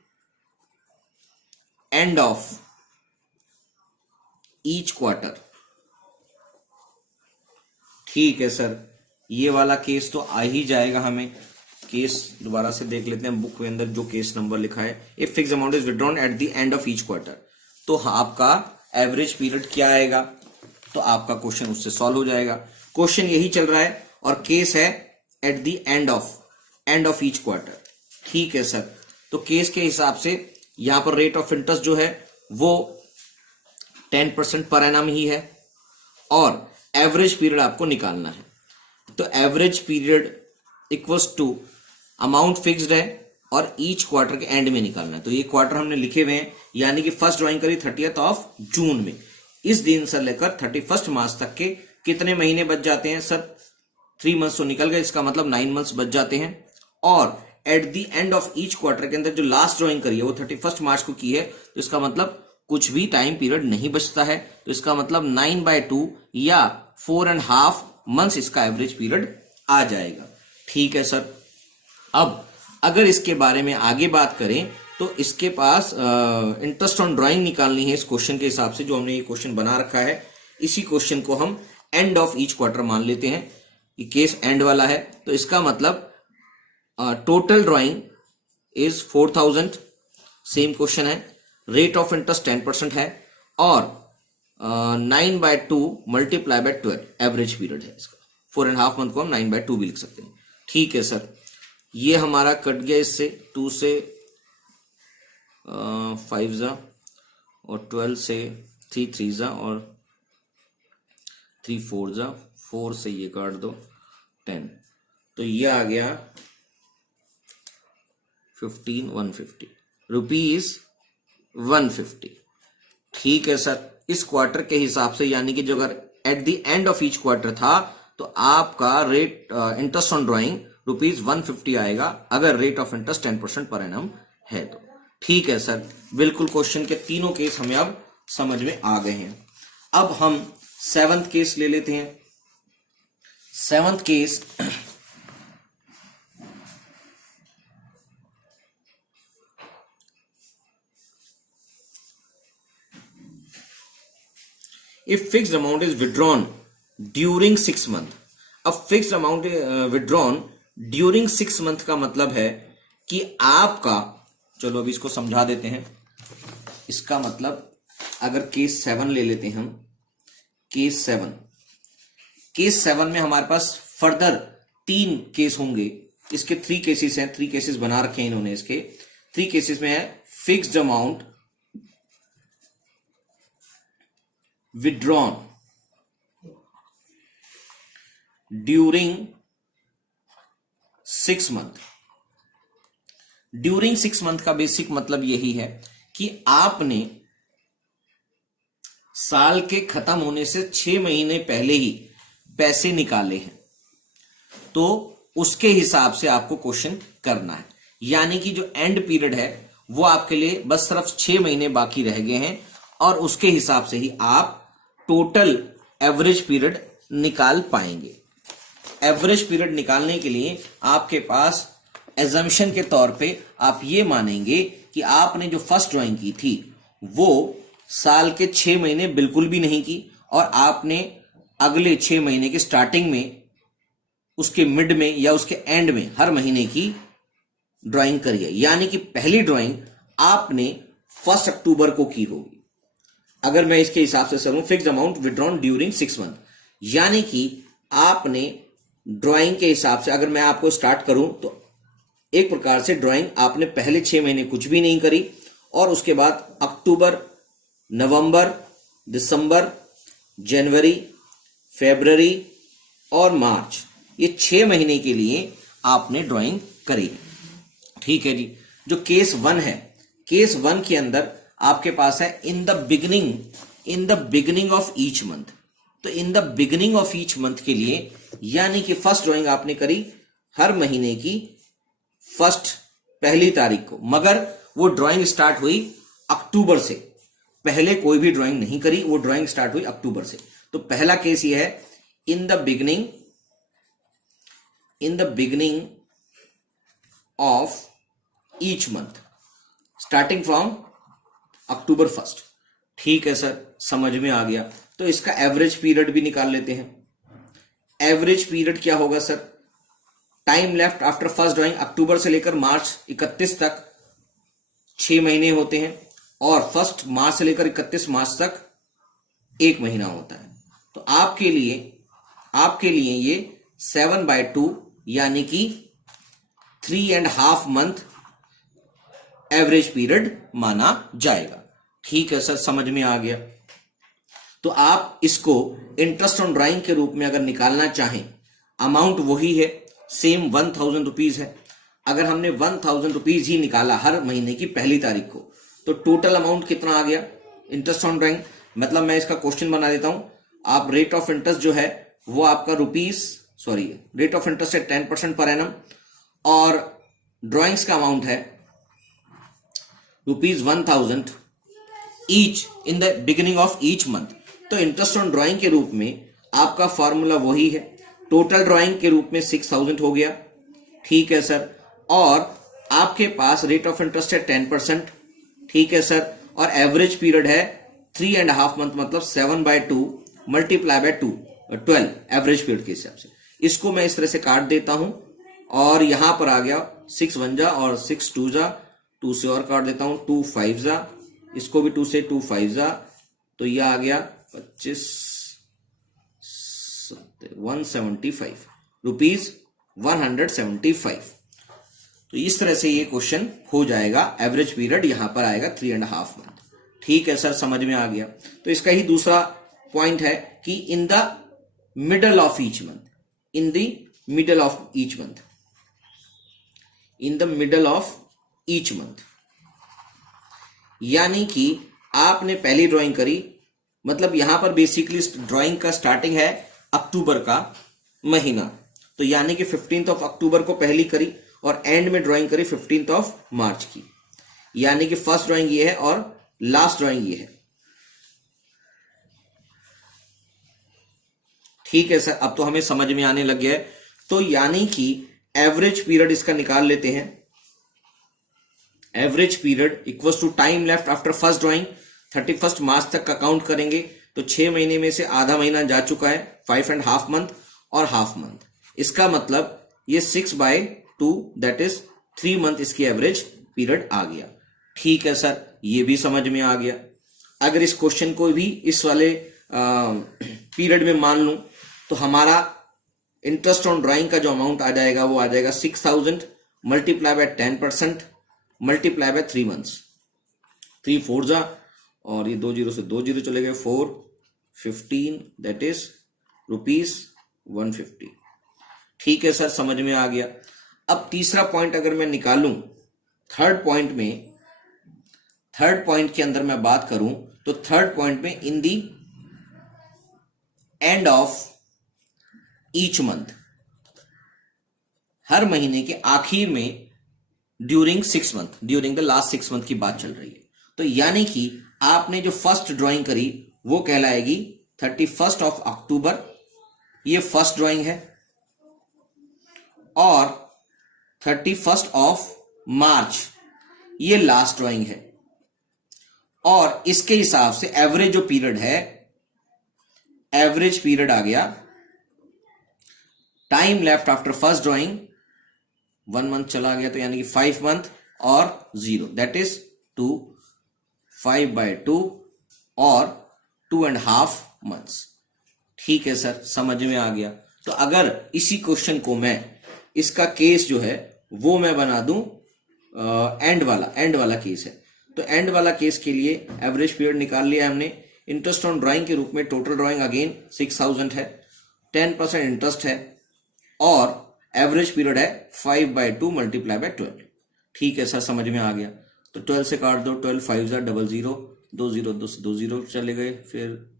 एंड ऑफ ईच क्वार्टर। ठीक है सर, ये वाला केस तो आ ही जाएगा हमें। केस दोबारा से देख लेते हैं बुक के अंदर जो केस नंबर लिखा है, if fix amount is withdrawn at the end of each quarter, तो आपका एवरेज पीरियड क्या आएगा, तो आपका क्वेश्चन उससे सॉल्व हो जाएगा। क्वेश्चन यही चल रहा है और केस है at the end of each quarter. ठीक है सर, तो केस के हिसाब से यहां पर रेट ऑफ इंटरेस्ट जो है वो 10% पर एनम ही है, और एवरेज पीरियड आपको निकालना है। तो average period equals to amount fixed है और ईच क्वार्टर के एंड में निकालना है। तो ये क्वार्टर हमने लिखे हुए हैं, यानी कि फर्स्ट ड्राइंग करी 30 जून में। इस दिन से लेकर 31 मार्च तक के कितने महीने बच जाते हैं सर? 3 मंथ्स तो निकल गए, इसका मतलब 9 मंथ्स बच जाते हैं। और at the end of each quarter के अंदर जो लास्ट ड्राइंग करी है वो 31 मार्च को की है, तो इसका मतलब कुछ भी टाइम पीरियड नहीं बचता है। तो इसका मतलब 9/2 या 4.5 मंथ्स इसका एवरेज पीरियड आ जाएगा। ठीक है सर, अब अगर इसके बारे में आगे बात करें तो इसके पास इंटरेस्ट ऑन ड्राइंग निकालनी है इस क्वेश्चन के हिसाब से जो हमने ये क्वेश्चन बना रखा है। इसी क्वेश्चन को हम एंड ऑफ ईच क्वार्टर मान लेते हैं, ये केस एंड वाला है। तो इसका मतलब total drawing is 4000, same question है। रेट ऑफ इंटरेस्ट 10% है और 9/2 मल्टीप्लाई बाय 12 एवरेज पीरियड है इसका। 4.5 मंथ को हम 9/2 भी लिख सकते हैं। ठीक है सर, ये हमारा कट गया इससे, 2 से 5 जा और 12 से 3 3 जा और 3 4 जा, 4 से ये काट दो 10, तो ये आ गया 150 रुपीज 150। ठीक है सर, इस क्वार्टर के हिसाब से, यानी कि जो अगर at the end of each quarter था, तो आपका रेट इंटरेस्ट ऑन ड्राइंग ₹150 आएगा, अगर rate of interest 10% per annum है तो। ठीक है सर, बिल्कुल क्वेश्चन के तीनों केस हमें अब समझ में आ गए हैं। अब हम 7th केस ले लेते हैं। 7th case if fixed amount is withdrawn during 6 month। अब fixed amount withdrawn during 6 month का मतलब है कि आपका, चलो अभी इसको समझा देते हैं। इसका मतलब अगर केस 7 ले लेते हैं हम, केस 7 में हमारे पास फर्दर 3 केस होंगे। इसके 3 केसेस हैं, 3 केसेस बना रखे हैं इन्होंने। इसके 3 केसेस में है fixed amount withdrawn during 6 month। During 6 month का बेसिक मतलब यही है कि आपने साल के खत्म होने से 6 महीने पहले ही पैसे निकाले हैं, तो उसके हिसाब से आपको क्वेश्चन करना है। यानी कि जो एंड पीरियड है वो आपके लिए बस सिर्फ 6 महीने बाकी रह गए हैं, और उसके हिसाब से ही आप टोटल एवरेज पीरियड निकाल पाएंगे। एवरेज पीरियड निकालने के लिए आपके पास एजम्पशन के तौर पे आप ये मानेंगे कि आपने जो फर्स्ट ड्राइंग की थी वो साल के 6 महीने बिल्कुल भी नहीं की, और आपने अगले 6 महीने के स्टार्टिंग में, उसके मिड में या उसके एंड में हर महीने की ड्राइंग करी है। यानी कि पहली ड्राइंग आपने 1 अक्टूबर को की होगी। अगर मैं इसके हिसाब से चलूं, fixed amount withdrawn during 6 month, यानी कि आपने ड्राइंग के हिसाब से, अगर मैं आपको स्टार्ट करूं तो एक प्रकार से ड्राइंग आपने पहले 6 महीने कुछ भी नहीं करी, और उसके बाद अक्टूबर, नवंबर, दिसंबर, जनवरी, फरवरी और मार्च, ये 6 महीने के लिए आपने ड्राइंग करी। ठीक है जी। जो केस 1 है, केस 1 के अंदर आपके पास है in the beginning of each month. तो in the beginning of each month के लिए, यानी कि फर्स्ट ड्राइंग आपने करी हर महीने की पहली तारीख को, मगर वो ड्राइंग स्टार्ट हुई अक्टूबर से, पहले कोई भी ड्राइंग नहीं करी, वो ड्राइंग स्टार्ट हुई अक्टूबर से। तो पहला केस ये है in the beginning of each month starting from October 1। ठीक है सर, समझ में आ गया। तो इसका एवरेज पीरियड भी निकाल लेते हैं। एवरेज पीरियड क्या होगा sir? Time left after first drawing, अक्टूबर से लेकर मार्च 31 तक 6 महीने होते हैं, और 1 मार्च से लेकर 31 मार्च तक 1 महीना होता है। तो आपके लिए ये 7/2 यानी कि 3.5 मंथ एवरेज पीरियड माना जाएगा। ठीक है सर, समझ में आ गया। तो आप इसको इंटरेस्ट ऑन ड्राइंग के रूप में अगर निकालना चाहें, अमाउंट वही है, सेम 1000 रुपीज है। अगर हमने 1000 रुपीज ही निकाला हर महीने की पहली तारीख को, तो टोटल अमाउंट कितना आ गया इंटरेस्ट ऑन ड्राइंग? मतलब मैं इसका क्वेश्चन बना देता हूं। आप रेट ऑफ इंटरेस्ट जो है वो आपका रेट ऑफ इंटरेस्ट है 10% पर एनम, और ड्राइंग्स का अमाउंट है ₹1000 each in the beginning of each month. तो इंटरेस्ट ऑन ड्राइंग के रूप में आपका फॉर्मूला वही है, टोटल ड्राइंग के रूप में 6000 हो गया। ठीक है सर, और आपके पास रेट ऑफ इंटरेस्ट है 10%। ठीक है सर, और एवरेज पीरियड है 3.5 मंथ, मतलब 7/2 मल्टीप्लाई बाय 12 एवरेज पीरियड के हिसाब से। इसको मैं इस तरह से काट देता हूं, और यहां पर आ गया 6 1 जा और 6 2 जा, 2 से और काट देता हूं, 2 5 जा, इसको भी 2 से 2 5 जा, तो यह आ गया 25 175 रुपीज 175। तो इस तरह से ये क्वेश्चन हो जाएगा। एवरेज पीरियड यहां पर आएगा 3.5 मंथ। ठीक है सर, समझ में आ गया। तो इसका ही दूसरा पॉइंट है कि इन the middle of each month, in the middle of each month, in the middle of each month, यानी कि आपने पहली ड्राइंग करी मतलब यहां पर बेसिकली ड्राइंग का स्टार्टिंग है अक्टूबर का महीना, तो यानी कि 15 अक्टूबर को पहली करी और एंड में ड्राइंग करी 15 मार्च की, यानी कि फर्स्ट ड्राइंग ये है और लास्ट ड्राइंग ये है। ठीक है सर, अब तो हमें समझ में आने लग गया है। तो यानी कि एवरेज पीरियड इसका निकाल लेते हैं। Average period equals to time left after first drawing, 31 March तक का काउंट करेंगे तो 6 महीने में से आधा महीना जा चुका है, 5.5 मंथ और हाफ मंथ। इसका मतलब ये 6/2 दैट इज 3 मंथ इसकी एवरेज पीरियड आ गया। ठीक है सर, ये भी समझ में आ गया। अगर इस क्वेश्चन को भी इस वाले पीरियड में मान लूं तो हमारा इंटरेस्ट ऑन ड्राइंग का जो अमाउंट आ जाएगा वो आ जाएगा 6000 multiply by 10% multiply by 3 months. 3 4 जा और ये 2 0 से 2 0 चले गए, 4 15 दैट इज ₹150। ठीक है सर, समझ में आ गया। अब तीसरा पॉइंट अगर मैं निकालूं, थर्ड पॉइंट के अंदर मैं बात करूं तो थर्ड पॉइंट में इन दी एंड ऑफ ईच मंथ, हर महीने के आखिर में ड्यूरिंग द लास्ट 6 मंथ की बात चल रही है। तो यानी कि आपने जो फर्स्ट ड्राइंग करी वो कहलाएगी 31 अक्टूबर, ये फर्स्ट ड्राइंग है, और 31 मार्च ये लास्ट ड्राइंग है। और इसके हिसाब से एवरेज जो पीरियड है, एवरेज पीरियड आ गया time left after first drawing 1 month चला गया, तो यानी कि 5 मंथ और 0 दैट इज 2, 5/2 और 2.5 मंथ्स। ठीक है सर, समझ में आ गया। तो अगर इसी क्वेश्चन को मैं, इसका केस जो है वो मैं बना दूं एंड वाला केस है, तो एंड वाला केस के लिए एवरेज पीरियड निकाल लिया हमने। इंटरेस्ट ऑन ड्राइंग के रूप में टोटल ड्राइंग अगेन 6000 है, 10% इंटरेस्ट है और एवरेज पीरियड है 5/2 मल्टीप्लाई बाय 12। ठीक है सर, समझ में आ गया। तो 12 से काट दो, 12 5 00, 2 0 2 से 2 0 चले गए, फिर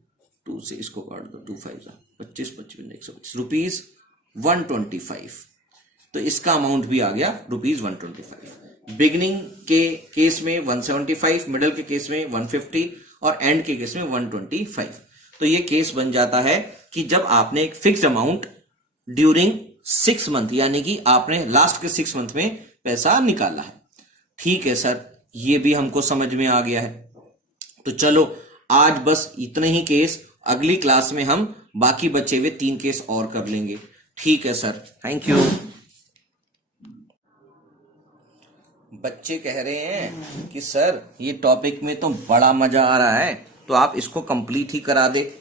2 से इसको काट दो, 2 5 25 55 125 ₹125। तो इसका अमाउंट भी आ गया ₹125। बिगिनिंग के केस में 175, मिडल के केस में 150 और एंड के केस में 125। तो ये केस बन जाता है कि जब आपने एक फिक्स्ड अमाउंट ड्यूरिंग 6 मंथ, यानी कि आपने लास्ट के 6 मंथ में पैसा निकाला है। ठीक है सर, ये भी हमको समझ में आ गया है। तो चलो आज बस इतने ही केस, अगली क्लास में हम बाकी बचे हुए 3 केस और कर लेंगे। ठीक है सर, थैंक यू। बच्चे कह रहे हैं कि सर ये टॉपिक में तो बड़ा मजा आ रहा है, तो आप इसको कंप्लीट ही करा दे।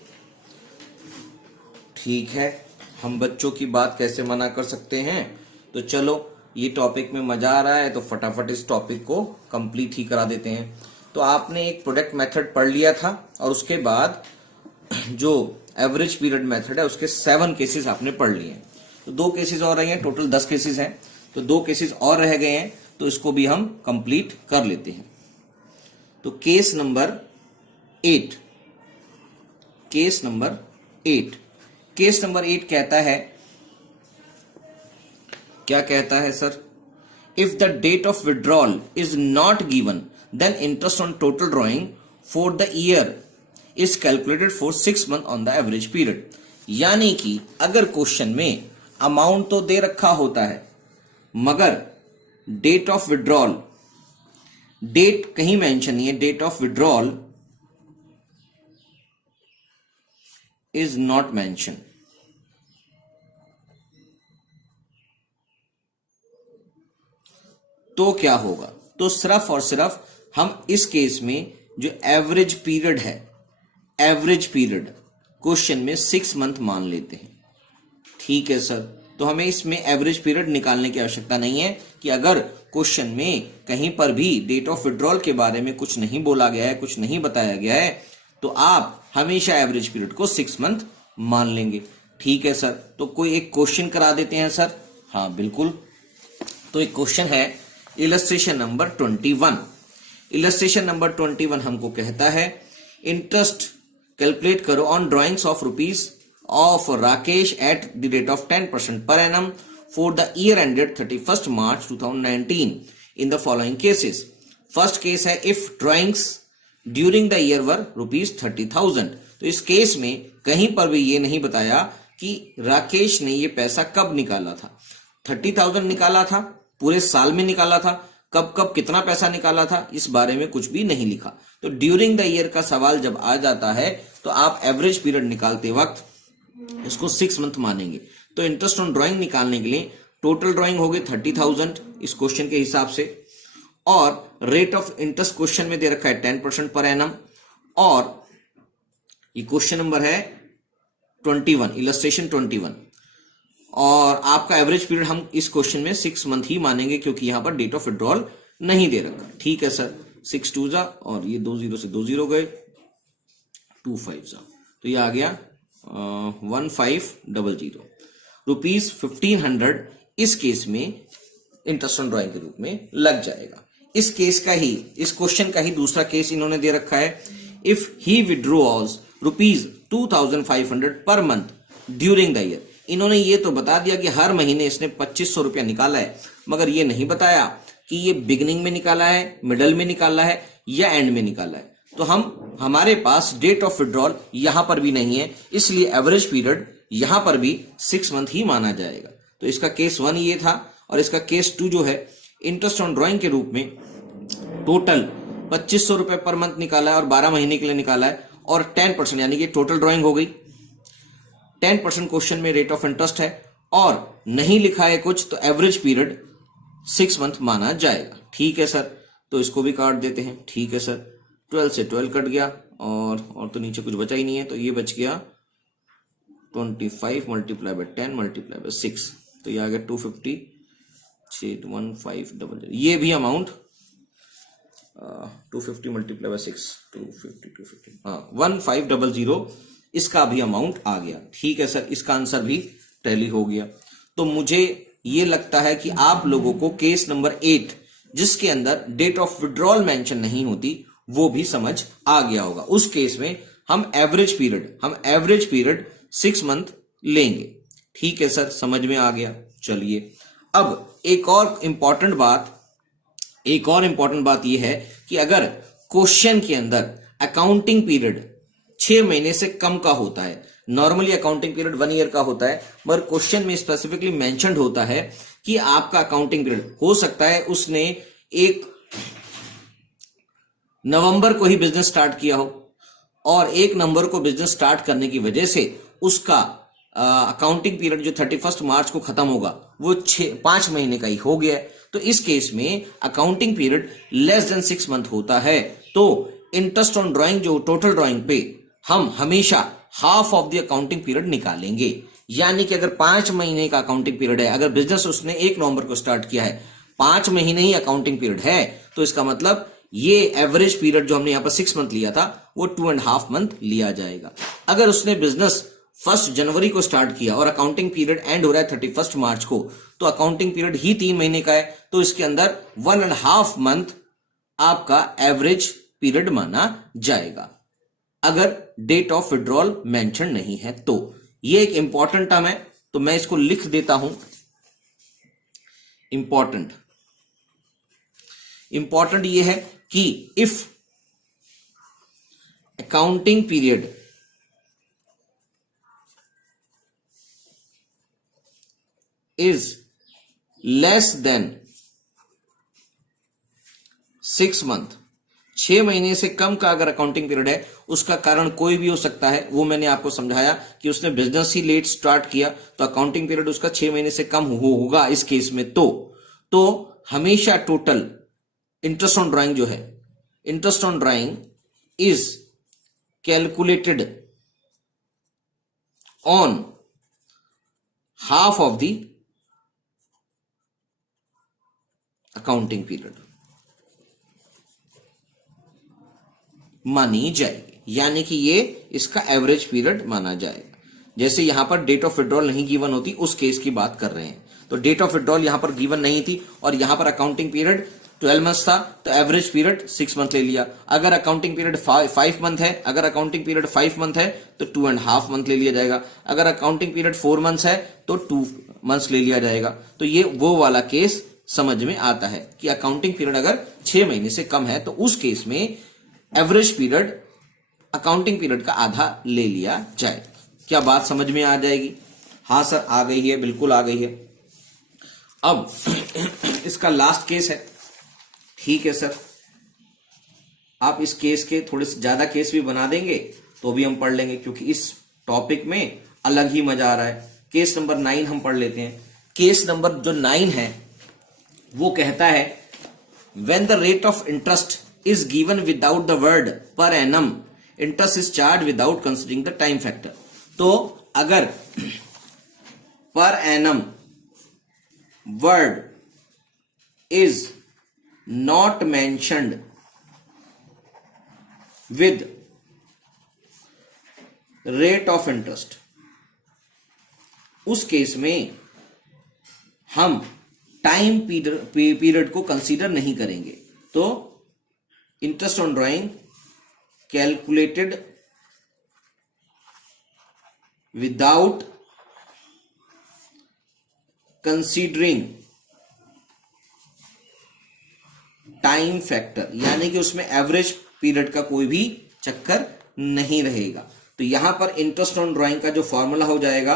ठीक है, हम बच्चों की बात कैसे मना कर सकते हैं। तो चलो, ये टॉपिक में मजा आ रहा है तो फटाफट इस टॉपिक को कंप्लीट ही करा देते हैं। तो आपने एक प्रोडक्ट मेथड पढ़ लिया था और उसके बाद जो एवरेज पीरियड मेथड है उसके 7 केसेस आपने पढ़ लिए हैं। तो 2 केसेस और रहे हैं, टोटल 10 केसेस हैं, तो 2 केसेस और रह गए हैं, तो इसको भी हम कंप्लीट कर लेते हैं। तो केस नंबर 8 कहता है, क्या कहता है sir? If the date of withdrawal is not given then interest on total drawing for the year is calculated for 6 month on the average period. यानी कि अगर क्वेश्चन में अमाउंट तो दे रखा होता है मगर डेट ऑफ विड्रॉल, डेट कहीं मेंशन नहीं है, date of withdrawal is not mention, तो क्या होगा? तो सिर्फ और सिर्फ हम इस केस में जो एवरेज पीरियड है, एवरेज पीरियड क्वेश्चन में 6 मंथ मान लेते हैं। ठीक है सर, तो हमें इसमें एवरेज पीरियड निकालने की आवश्यकता नहीं है कि अगर क्वेश्चन में कहीं पर भी डेट ऑफ विड्रॉल के बारे में कुछ नहीं बोला गया है, कुछ नहीं बताया गया है, तो आप हमेशा एवरेज पीरियड को 6 मंथ मान लेंगे। ठीक है सर, तो कोई एक क्वेश्चन करा देते हैं सर। हाँ बिल्कुल, तो एक क्वेश्चन है इलस्ट्रेशन नंबर 21। इलस्ट्रेशन नंबर 21 हमको कहता है इंटरेस्ट कैलकुलेट करो on drawings of rupees of Rakesh at the rate of 10% per annum for the year ended 31st March 2019 in the following cases. First case है if drawings during the year were ₹30,000। तो इस case में कहीं पर भी ये नहीं बताया कि राकेश ने ये पैसा कब निकाला था। 30,000 निकाला था, पूरे साल में निकाला था, कब कब कितना पैसा निकाला था इस बारे में कुछ भी नहीं लिखा। तो ड्यूरिंग द ईयर का सवाल जब आ जाता है तो आप एवरेज पीरियड निकालते वक्त इसको 6 मंथ मानेंगे। तो इंटरेस्ट ऑन ड्राइंग निकालने के लिए टोटल ड्राइंग हो गई 30,000 इस क्वेश्चन के हिसाब से, और रेट ऑफ इंटरेस्ट क्वेश्चन में दे रखा है 10% पर एनम, और ये क्वेश्चन नंबर है 21, इलस्ट्रेशन 21, और आपका एवरेज पीरियड हम इस क्वेश्चन में 6 मंथ ही मानेंगे क्योंकि यहां पर डेट ऑफ विड्रॉल नहीं दे रखा। ठीक है सर, 6 2 जा और ये 2 0 से 2 0 गए, 2 5 जा, तो ये आ गया 1500 रुपीज 1500 इस केस में इंटरेस्ट ऑन ड्राइंग के रूप में लग जाएगा। इस केस का ही, इस क्वेश्चन का ही दूसरा केस इन्होंने दे रखा है if he withdraws ₹2,500 per month during the year. इन्होंने ये तो बता दिया कि हर महीने इसने 2500 रुपया निकाला है, मगर ये नहीं बताया कि ये बिगिनिंग में निकाला है, मिडल में निकाला है या एंड में निकाला है। तो हमारे पास डेट ऑफ विड्रॉल यहां पर भी नहीं है, इसलिए एवरेज पीरियड यहां पर भी 6 मंथ ही माना जाएगा। तो इसका केस 1 ये था, और इसका केस 2 जो है इंटरेस्ट ऑन ड्राइंग के रूप में टोटल 2500 रुपए पर मंथ निकाला है और 12 महीने के लिए निकाला है, और 10% यानी कि टोटल ड्राइंग हो गई। 10% क्वेश्चन में रेट ऑफ इंटरेस्ट है और नहीं लिखा है कुछ, तो एवरेज पीरियड 6 मंथ माना जाएगा। ठीक है सर, तो इसको भी काट देते हैं। ठीक है सर, 12 से 12 कट गया, और तो नीचे कुछ बचा ही नहीं है, तो ये बच गया 25 मल्टीप्लाई बाय 10 मल्टीप्लाई बाय 6, तो ये आ गया 250 1500। ये भी अमाउंट 250 मल्टीप्लाई बाय 6 250 हाँ 1500 इसका भी अमाउंट आ गया। ठीक है सर, इसका आंसर भी टैली हो गया। तो मुझे ये लगता है कि आप लोगों को केस नंबर 8 जिसके अंदर डेट ऑफ विड्रॉल मेंशन नहीं होती वो भी समझ आ गया होगा। उस केस में हम एवरेज पीरियड 6 मंथ लेंगे। ठीक है सर, समझ में आ गया। चलिए, अब एक और इंपॉर्टेंट बात यह है कि अगर क्वेश्चन के अंदर अकाउंटिंग पीरियड 6 महीने से कम का होता है, नॉर्मली अकाउंटिंग पीरियड 1 ईयर का होता है, मगर क्वेश्चन में स्पेसिफिकली मेंशन्ड होता है कि आपका अकाउंटिंग पीरियड हो सकता है उसने 1 नवंबर को ही बिजनेस स्टार्ट किया हो, और 1 नवंबर को बिजनेस स्टार्ट करने की वजह से उसका अकाउंटिंग पीरियड जो 31 मार्च को खत्म होगा वो 5 महीने का ही हो गया है। तो इस केस में accounting period less than 6 month होता है, तो इंटरेस्ट ऑन ड्राइंग जो टोटल ड्राइंग पे हम हमेशा half of the accounting period निकालेंगे। यानी कि अगर 5 महीने का अकाउंटिंग पीरियड है, अगर बिजनेस उसने 1 नवंबर को स्टार्ट किया है, 5 महीने ही अकाउंटिंग पीरियड है, तो इसका मतलब ये एवरेज पीरियड जो हमने यहां पर 6 मंथ लिया था वो 2.5 मंथ लिया जाएगा। अगर उसने बिजनेस 1 जनवरी को स्टार्ट किया और अकाउंटिंग पीरियड एंड हो रहा है 31 मार्च को, तो अकाउंटिंग पीरियड ही 3 महीने का है, तो इसके अंदर 1.5 मंथ आपका एवरेज पीरियड माना जाएगा अगर डेट ऑफ विड्रॉल मेंशन नहीं है। तो ये एक इंपॉर्टेंट टर्म है, तो मैं इसको लिख देता हूं। इंपॉर्टेंट ये है कि if accounting period is less than 6 month, 6 महीने से कम का अगर अकाउंटिंग पीरियड है, उसका कारण कोई भी हो सकता है, वो मैंने आपको समझाया कि उसने बिजनेस ही लेट स्टार्ट किया, तो अकाउंटिंग पीरियड उसका 6 महीने से कम होगा इस केस में। तो हमेशा टोटल इंटरेस्ट ऑन ड्राइंग जो है, interest on drawing is calculated on half of the accounting period मानी जाएगी, यानी कि ये इसका एवरेज पीरियड माना जाएगा। जैसे यहां पर डेट ऑफ विड्रॉल नहीं गिवन होती, उस केस की बात कर रहे हैं। तो डेट ऑफ विड्रॉल यहां पर गिवन नहीं थी और यहां पर अकाउंटिंग पीरियड 12 मंथ था तो एवरेज पीरियड 6 मंथ ले लिया। अगर अकाउंटिंग पीरियड 5 मंथ है, अगर अकाउंटिंग पीरियड 5 मंथ है तो 2.5 मंथ ले लिया जाएगा। अगर अकाउंटिंग पीरियड 4 मंथ्स है तो 2 मंथ्स ले लिया जाएगा। तो ये वो वाला केस समझ में आता है कि अकाउंटिंग पीरियड अगर 6 महीने से कम है तो उस केस में एवरेज पीरियड अकाउंटिंग पीरियड का आधा ले लिया जाए। क्या बात समझ में आ जाएगी? हाँ सर आ गई है, बिल्कुल आ गई है। अब इसका लास्ट केस है। ठीक है सर, आप इस केस के थोड़े से ज्यादा केस भी बना देंगे तो भी हम पढ़ लेंगे, क्योंकि इस टॉपिक में अलग ही मजा आ रहा है। केस नंबर 9 हम पढ़ लेते हैं। केस नंबर जो 9 है वो कहता है when the rate of interest is given without the word per annum, interest is charge without considering the time factor. तो अगर per annum word is not mentioned with rate of interest, उस case में हम time period को consider नहीं करेंगे। तो interest on drawing calculated without considering time factor, यानी कि उसमें एवरेज पीरियड का कोई भी चक्कर नहीं रहेगा। तो यहां पर इंटरेस्ट ऑन ड्राइंग का जो फॉर्मूला हो जाएगा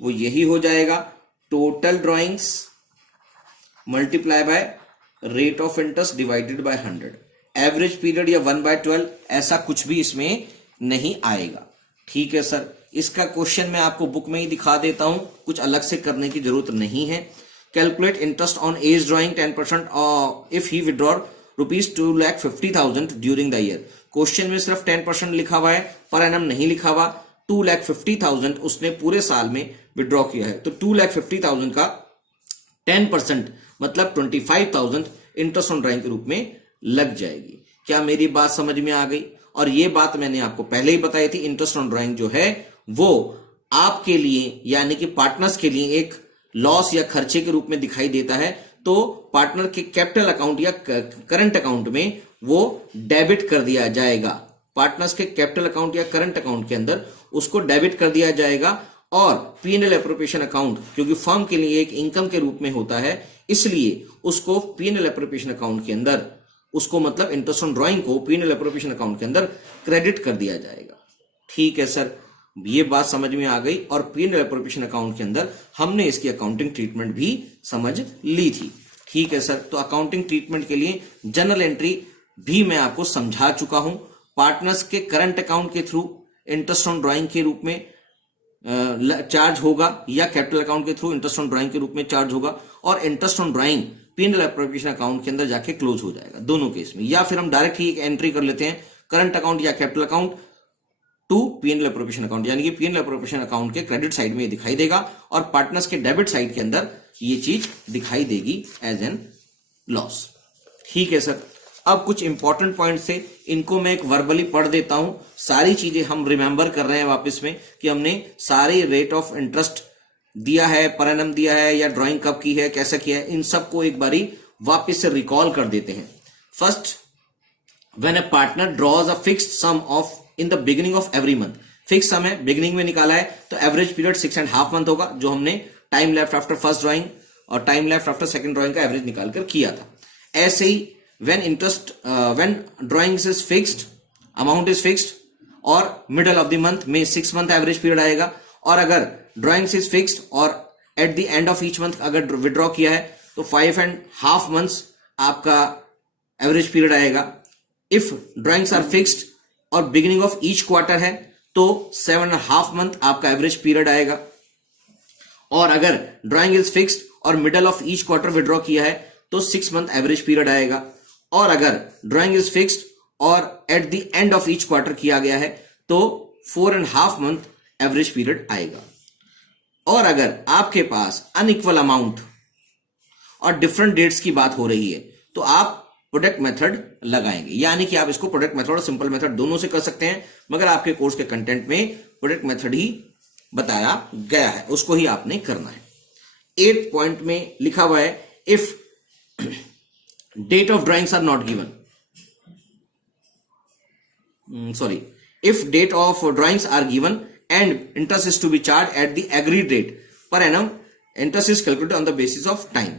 वो यही हो जाएगा, total drawings multiply by rate of interest divided by 100। Average period या 1/12 ऐसा कुछ भी इसमें नहीं आएगा। ठीक है सर, इसका क्वेश्चन मैं आपको बुक में ही दिखा देता हूं, कुछ अलग से करने की जरूरत नहीं है। Calculate interest on as drawing 10% if he withdraw ₹2,50,000 during the year. Question में सिर्फ 10% लिखा हुआ है, पर एनम नहीं लिखा हुआ। 2,50,000 उसने पूरे साल में विड्रॉ किया है, तो 2,50,000 का 10% मतलब 25,000 इंटरेस्ट ऑन ड्राइंग के रूप में लग जाएगी। क्या मेरी बात समझ में आ गई? और ये बात मैंने आपको पहले ही बताई थी, इंटरेस्ट ऑन ड्राइंग जो है वो आपके लिए यानी कि पार्टनर्स के लिए एक लॉस या खर्चे के रूप में दिखाई देता है। तो पार्टनर के कैपिटल अकाउंट या करंट अकाउंट में वो डेबिट कर दिया जाएगा। पार्टनर्स के कैपिटल अकाउंट या करंट अकाउंट के अंदर उसको डेबिट कर दिया जाएगा। और P&L एप्रोप्रिएशन अकाउंट क्योंकि फर्म के लिए एक इनकम के रूप में होता है, इसलिए उसको P&L एप्रोप्रिएशन अकाउंट के अंदर उसको मतलब इंटरेस्ट ऑन ड्राइंग को P&L एप्रोप्रिएशन अकाउंट के अंदर क्रेडिट कर दिया जाएगा। ठीक है सर, ये बात समझ में आ गई। और P&L एप्रोप्रिएशन अकाउंट के अंदर हमने इसकी अकाउंटिंग ट्रीटमेंट भी समझ ली थी। ठीक है सर, तो अकाउंटिंग ट्रीटमेंट के लिए जनरल एंट्री भी मैं आपको समझा चुका हूं। पार्टनर्स के करंट अकाउंट के थ्रू इंटरेस्ट ऑन ड्राइंग के रूप में चार्ज होगा या कैपिटल अकाउंट के थ्रू इंटरेस्ट ऑन ड्राइंग के रूप में चार्ज होगा, और interest on drawing P&L appropriation account के अंदर जाके क्लोज हो जाएगा दोनों केस में। या फिर हम डायरेक्ट ही एक एंट्री कर लेते हैं, करंट अकाउंट या capital account to P&L appropriation account, यानी कि P&L एप्रोप्रिएशन अकाउंट के क्रेडिट साइड में दिखाई देगा और पार्टनर्स के डेबिट साइड के अंदर ये चीज दिखाई देगी एज एन लॉस। ठीक है सर, अब कुछ इंपॉर्टेंट पॉइंट से इनको मैं एक वर्बली पढ़ देता हूं। सारी चीजें हम रिमेंबर कर रहे हैं वापस में कि हमने सारे रेट ऑफ इंटरेस्ट दिया है, पर एनम दिया है, या ड्राइंग कब की है, कैसा किया है, इन सबको एक बारी वापस से रिकॉल कर देते हैं। First, when a partner draws a fixed sum of in the beginning of every month, fix sum है, बिगिनिंग में निकाला है, तो एवरेज पीरियड 6.5 मंथ होगा, जो हमने time left after first drawing और time left after second drawing का एवरेज निकाल कर किया था। ऐसे ही when drawings is fixed, amount is fixed और middle of the month में 6 month एवरेज पीरियड आएगा। और अगर drawings is fixed और at the end of each month अगर विड्रॉ किया है तो 5.5 months आपका एवरेज पीरियड आएगा। इफ drawings are fixed और beginning of each quarter है तो 7.5 month आपका एवरेज पीरियड आएगा। और अगर drawing is fixed और middle of each quarter withdraw किया है तो 6 मंथ एवरेज पीरियड आएगा। और अगर ड्राइंग इज फिक्स्ड और at the end of each quarter किया गया है तो 4.5 मंथ एवरेज पीरियड आएगा। और अगर आपके पास अनइक्वल अमाउंट और डिफरेंट डेट्स की बात हो रही है तो आप प्रोडक्ट मेथड लगाएंगे, यानी कि आप इसको प्रोडक्ट मेथड और सिंपल मेथड दोनों से कर सकते हैं, मगर आपके कोर्स के कंटेंट में प्रोडक्ट मेथड ही बताया गया है, उसको ही आपने करना है। 8th पॉइंट में लिखा हुआ है, if date of drawings are not given, sorry, if date of drawings are given and interest is to be charged at the agreed rate per annum, interest is calculated on the basis of time.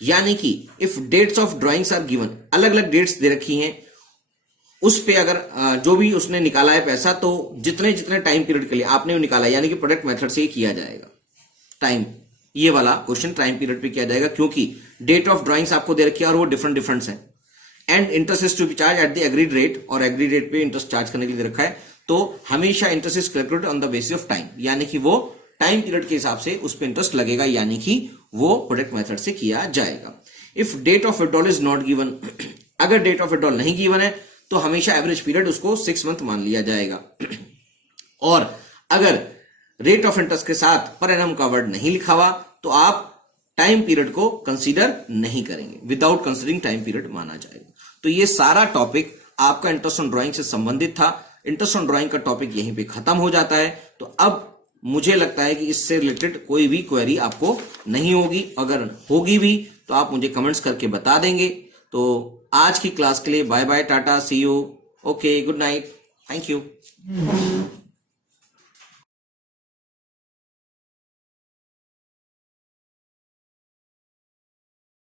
यानी कि if dates of drawings are given, अलग अलग dates दे रखी हैं, उस पे अगर जो भी उसने निकाला है पैसा, तो जितने जितने टाइम पीरियड के लिए आपने वो निकाला, यानी कि प्रोडक्ट मेथड से ही किया जाएगा टाइम, ये वाला क्वेश्चन टाइम पीरियड पे किया जाएगा, क्योंकि डेट ऑफ ड्राइंग्स आपको दे रखी है और वो डिफरेंट डिफरेंट है। And interest is to be charge at the agreed rate, और एग्रीड रेट पे इंटरेस्ट चार्ज करने के लिए रखा है, तो हमेशा interest is calculated on the basis of time, यानी कि वो टाइम पीरियड के हिसाब से उस पर इंटरेस्ट लगेगा, यानी कि वो प्रोडक्ट मेथड से किया जाएगा। If date of withdrawal is not given, अगर डेट ऑफ विड्रॉल नहीं गिवन है तो हमेशा एवरेज पीरियड उसको 6 मंथ मान लिया जाएगा। और अगर रेट ऑफ इंटरेस्ट के साथ पर एनम का वर्ड नहीं लिखा हुआ तो आप टाइम पीरियड को कंसीडर नहीं करेंगे, विदाउट कंसीडरिंग टाइम पीरियड माना जाएगा। तो ये सारा टॉपिक आपका इंटरेस्ट ऑन ड्राइंग से संबंधित था। इंटरेस्ट ऑन ड्राइंग का टॉपिक यहीं पे खत्म हो जाता है। तो अब मुझे लगता है कि इससे रिलेटेड कोई भी क्वेरी आपको नहीं होगी, अगर होगी भी तो आप मुझे कमेंट्स करके बता देंगे। तो आज की क्लास के लिए bye bye, tata, see you, okay, good night, thank you.